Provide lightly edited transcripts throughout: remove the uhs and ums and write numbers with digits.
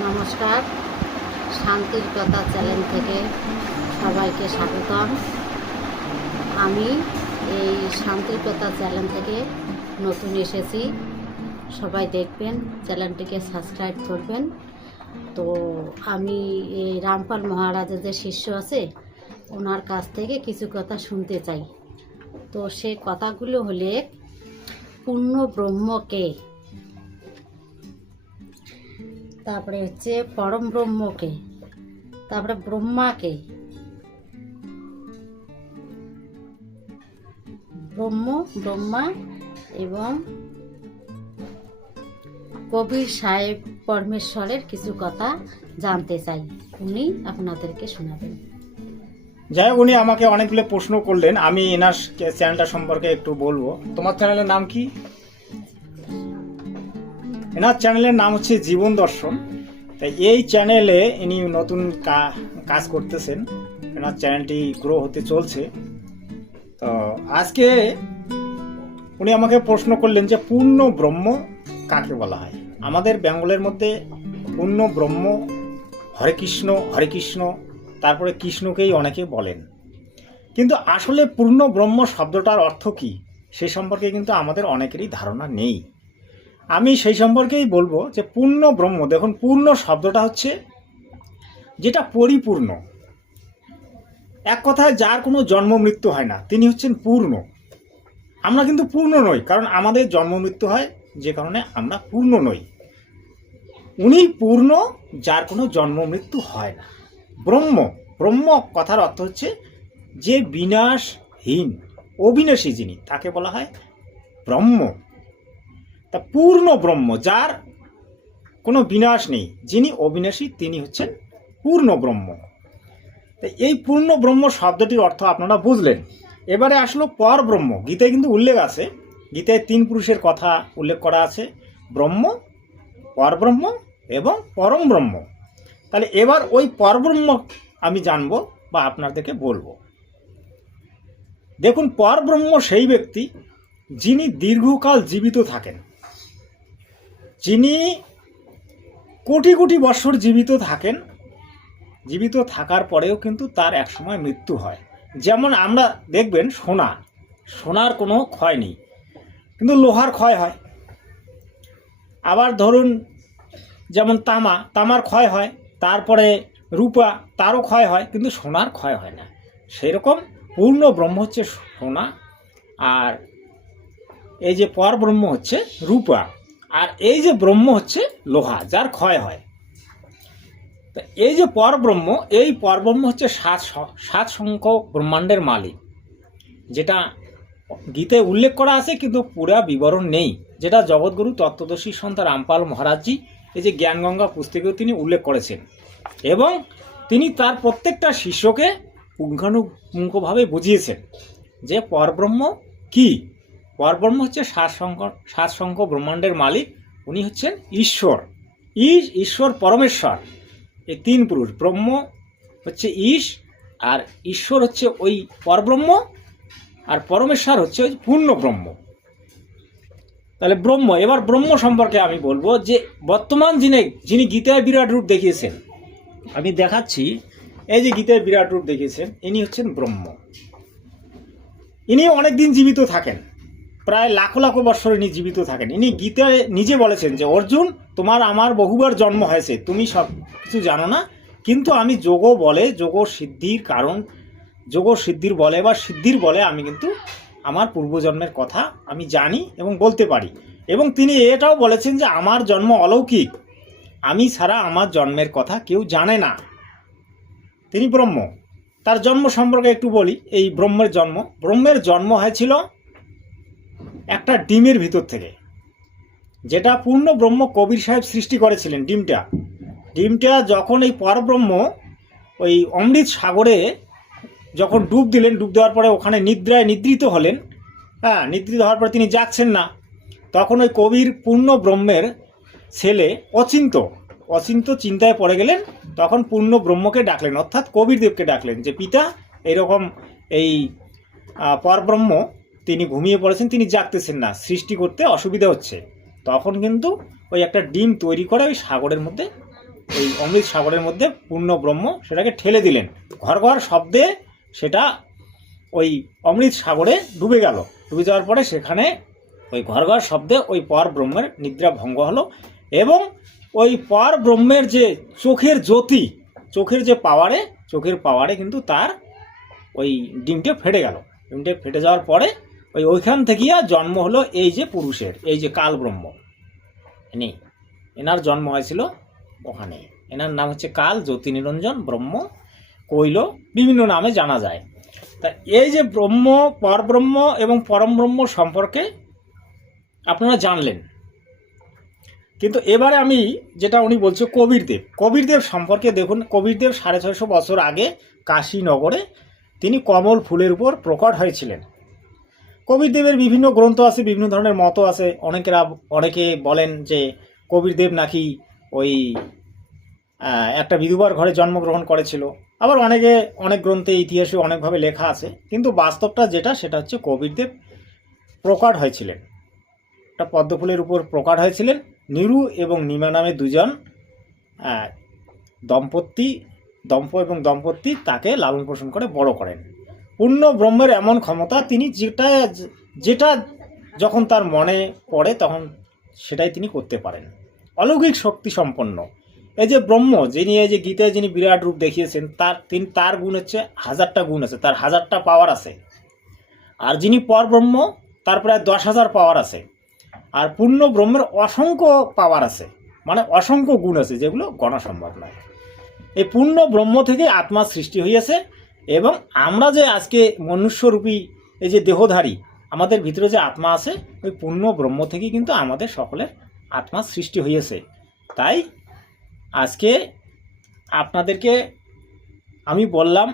নমস্কার, শান্তির কথা চ্যানেল থেকে সবাইকে স্বাগতম। আমি এই শান্তির কথা চ্যানেল থেকে নতুন এসেছি। সবাই দেখবেন, চ্যানেলটিকে সাবস্ক্রাইব করবেন। তো আমি এই রামপাল মহারাজের যে শিষ্য আছে ওনার কাছ থেকে কিছু কথা শুনতে চাই। তো সে কথাগুলো হলে, পূর্ণ ব্রহ্মকে, তারপরে হচ্ছে পরম ব্রহ্মকে, তারপরে ব্রহ্মাকে, ব্রহ্মা এবং কবির সাহেব পরমেশ্বরের কিছু কথা জানতে চাই। উনি আপনাদেরকে শোনাবেন। যাই হোক, উনি আমাকে অনেকগুলো প্রশ্ন করলেন। আমি এনার চ্যানেলটা সম্পর্কে একটু বলবো। তোমার চ্যানেলের নাম কি? এনার চ্যানেলের নাম হচ্ছে জীবন দর্শন। তাই এই চ্যানেলে ইনি নতুন কাজ করতেছেন। এনার চ্যানেলটি গ্রো হতে চলছে। তো আজকে উনি আমাকে প্রশ্ন করলেন যে পূর্ণ ব্রহ্ম কাকে বলা হয়। আমাদের বেঙ্গলের মধ্যে পূর্ণ ব্রহ্ম হরে কৃষ্ণ, তারপরে কৃষ্ণকেই অনেকে বলেন। কিন্তু আসলে পূর্ণ ব্রহ্ম শব্দটার অর্থ কী সে সম্পর্কে কিন্তু আমাদের অনেকেরই ধারণা নেই। আমি সেই সম্পর্কেই বলবো যে পূর্ণ ব্রহ্ম, দেখুন, পূর্ণ শব্দটা হচ্ছে যেটা পরিপূর্ণ। এক কথায় যার কোনো জন্ম মৃত্যু হয় না, তিনি হচ্ছেন পূর্ণ। আমরা কিন্তু পূর্ণ নই, কারণ আমাদের জন্ম মৃত্যু হয়, যে কারণে আমরা পূর্ণ নই। উনি পূর্ণ, যার কোনো জন্ম মৃত্যু হয় না। ব্রহ্ম কথার অর্থ হচ্ছে যে বিনাশহীন, অবিনাশী যিনি, তাকে বলা হয় ব্রহ্ম। তা পূর্ণ ব্রহ্ম, যার কোনো বিনাশ নেই, যিনি অবিনাশী, তিনি হচ্ছেন পূর্ণ ব্রহ্ম। তা এই পূর্ণ ব্রহ্ম শব্দটির অর্থ আপনারা বুঝলেন। এবারে আসলো পর ব্রহ্ম। গীতায় কিন্তু উল্লেখ আছে, গীতায় 3 পুরুষের কথা উল্লেখ করা আছে, ব্রহ্ম, পরব্রহ্ম এবং পরম ব্রহ্ম। তাহলে এবার ওই পরব্রহ্ম আমি জানবো বা আপনাদেরকে বলবো। দেখুন, পরব্রহ্ম সেই ব্যক্তি যিনি দীর্ঘকাল জীবিত থাকেন, যিনি কোটি কোটি বৎসর জীবিত থাকেন। জীবিত থাকার পরেও কিন্তু তার একসময় মৃত্যু হয়। যেমন আমরা দেখবেন সোনার কোনো ক্ষয় নেই, কিন্তু লোহার ক্ষয় হয়। আবার ধরুন যেমন তামার ক্ষয় হয়, তারপরে রূপা, তারও ক্ষয় হয়, কিন্তু সোনার ক্ষয় হয় না। সেই রকম পূর্ণ ব্রহ্ম হচ্ছে সোনা, আর এই যে পর ব্রহ্ম হচ্ছে রূপা, আর এই যে ব্রহ্ম হচ্ছে লোহা, যার ক্ষয় হয়। তা এই যে পরব্রহ্ম, এই পরব্রহ্ম হচ্ছে সাত সংখ্যক ব্রহ্মাণ্ডের মালিক, যেটা গীতায় উল্লেখ করা আছে, কিন্তু পুরা বিবরণ নেই, যেটা জগৎগুরু তত্ত্বদর্শী সন্ত রামপাল মহারাজজি এই যে জ্ঞানগঙ্গা পুস্তকেও তিনি উল্লেখ করেছেন, এবং তিনি তার প্রত্যেকটা শিষ্যকে পুঙ্খানুপুঙ্খভাবে বুঝিয়েছেন যে পরব্রহ্ম কি। পরব্রহ্ম হচ্ছে সাত সংখ্যক ব্রহ্মাণ্ডের মালিক, উনি হচ্ছেন ঈশ্বর। ঈশ্বর পরমেশ্বর, এই 3 পুরুষ। ব্রহ্ম হচ্ছে আর ঈশ্বর হচ্ছে ওই পরব্রহ্ম, আর পরমেশ্বর হচ্ছে ওই পূর্ণ ব্রহ্ম। তাহলে ব্রহ্ম, এবার ব্রহ্ম সম্পর্কে আমি বলবো যে বর্তমান যিনি গীতায় বিরাট রূপ দেখিয়েছেন, আমি দেখাচ্ছি, এই যে গীতায় বিরাট রূপ দেখিয়েছেন, ইনি হচ্ছেন ব্রহ্ম। ইনি অনেক দিন জীবিত থাকেন, প্রায় লাখো লাখো বৎসর ইনি জীবিত থাকেন। ইনি গীতায় নিজে বলেছেন যে অর্জুন, তোমার আমার বহুবার জন্ম হয়েছে, তুমি সব কিছু জানো না, কিন্তু আমি যোগ সিদ্ধির বলে বা সিদ্ধির বলে আমি কিন্তু আমার পূর্বজন্মের কথা আমি জানি এবং বলতে পারি। এবং তিনি এটাও বলেছেন যে আমার জন্ম অলৌকিক, আমি ছাড়া আমার জন্মের কথা কেউ জানে না। তিনি ব্রহ্ম। তার জন্ম সম্পর্কে একটু বলি। এই ব্রহ্মের জন্ম হয়েছিল একটা ডিমের ভিতর থেকে, যেটা পূর্ণ ব্রহ্ম কবির সাহেব সৃষ্টি করেছিলেন। ডিমটা যখন এই পরব্রহ্ম ওই অমৃত সাগরে যখন ডুব দেওয়ার পরে ওখানে নিদ্রিত হলেন, নিদ্রিত হওয়ার পরে তিনি জাগছেন না, তখন ওই কবির পূর্ণ ব্রহ্মের ছেলে অচিন্ত চিন্তায় পড়ে গেলেন। তখন পূর্ণ ব্রহ্মকে ডাকলেন, অর্থাৎ কবির দেবকে ডাকলেন যে পিতা, এরকম এই পরব্রহ্ম তিনি ঘুমিয়ে পড়েছেন, তিনি জাগতেছেন না, সৃষ্টি করতে অসুবিধা হচ্ছে। তখন কিন্তু ওই একটা ডিম তৈরি করে ওই সাগরের মধ্যে ওই অমৃত সাগরের মধ্যে পূর্ণ ব্রহ্ম সেটাকে ঠেলে দিলেন, ঘর ঘর শব্দে সেটা ওই অমৃত সাগরে ডুবে গেল। ডুবে যাওয়ার পরে সেখানে ওই ঘর ঘর শব্দে ওই পর ব্রহ্মের নিদ্রা ভঙ্গ হলো, এবং ওই পর ব্রহ্মের যে চোখের জ্যোতি, চোখের যে পাওয়ারে, চোখের পাওয়ারে কিন্তু তার ওই ডিমটা ফেটে গেল। ডিমটা ফেটে যাওয়ার পরে ওইখান থেকে জন্ম হলো এই যে পুরুষের, এই যে কাল ব্রহ্ম, নেই এনার জন্ম হয়েছিল ওখানে। এনার নাম হচ্ছে কাল জ্যোতি নিরঞ্জন ব্রহ্ম কৈল, বিভিন্ন নামে জানা যায়। তা এই যে ব্রহ্ম, পরব্রহ্ম এবং পরম ব্রহ্ম সম্পর্কে আপনারা জানলেন, কিন্তু এবারে আমি যেটা উনি বলছে কবিরদেব সম্পর্কে দেখুন। কবিরদেব 650 বছর আগে কাশীনগরে তিনি কমল ফুলের উপর প্রকট হয়েছিলেন। কবিরদেবের বিভিন্ন গ্রন্থ আছে, বিভিন্ন ধরনের মত আছে। অনেকে বলেন যে কবিরদেব নাকি ওই একটা বিধবার ঘরে জন্মগ্রহণ করেছিল, আবার অনেক গ্রন্থে ইতিহাসে অনেকভাবে লেখা আছে, কিন্তু বাস্তবটা যেটা সেটা হচ্ছে কবিরদেব প্রকট হয়েছিলেন, একটা পদ্মফুলের উপর প্রকট হয়েছিলেন। নিরু এবং নিমা নামে দুজন দম্পতি তাকে লালন পালন করে বড় করেন। পূর্ণ ব্রহ্মের এমন ক্ষমতা, তিনি যেটা যখন তার মনে পড়ে তখন সেটাই তিনি করতে পারেন, অলৌকিক শক্তি সম্পন্ন। এই যে ব্রহ্ম, যিনি এই যে গীতায় যিনি বিরাট রূপ দেখিয়েছেন, তার গুণ হচ্ছে 1000টা গুণ আছে, তার 1000টা পাওয়ার আছে। আর যিনি পর ব্রহ্ম, তার প্রায় 10,000 পাওয়ার আছে। আর পূর্ণ ব্রহ্মের অসংখ্য পাওয়ার আছে, মানে অসংখ্য গুণ আছে, যেগুলো গণা সম্ভব নয়। এই পূর্ণ ব্রহ্ম থেকে আত্মার সৃষ্টি হইয়াছে, এবং আমরা যে আজকে মনুষ্যরূপী এই যে দেহধারী, আমাদের ভিতরে যে আত্মা আছে, ওই পূর্ণ ব্রহ্ম থেকে কিন্তু আমাদের সকলের আত্মার সৃষ্টি হইয়াছে। তাই আজকে আপনাদেরকে আমি বললাম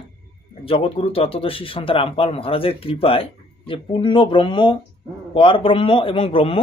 জগৎগুরু তত্ত্বদর্শী সন্ত রামপাল মহারাজের কৃপায় যে পূর্ণ ব্রহ্ম, পর ব্রহ্ম এবং ব্রহ্ম